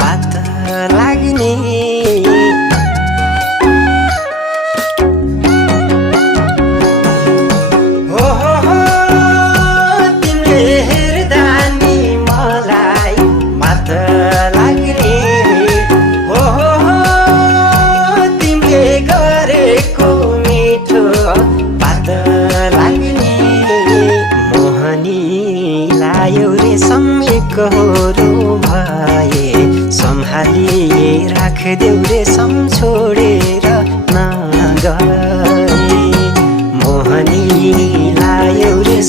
बात लाग्ने कहोरो भए सम्हालिए राखदेऊ रे छोडेर नगए मोहनी लायो रे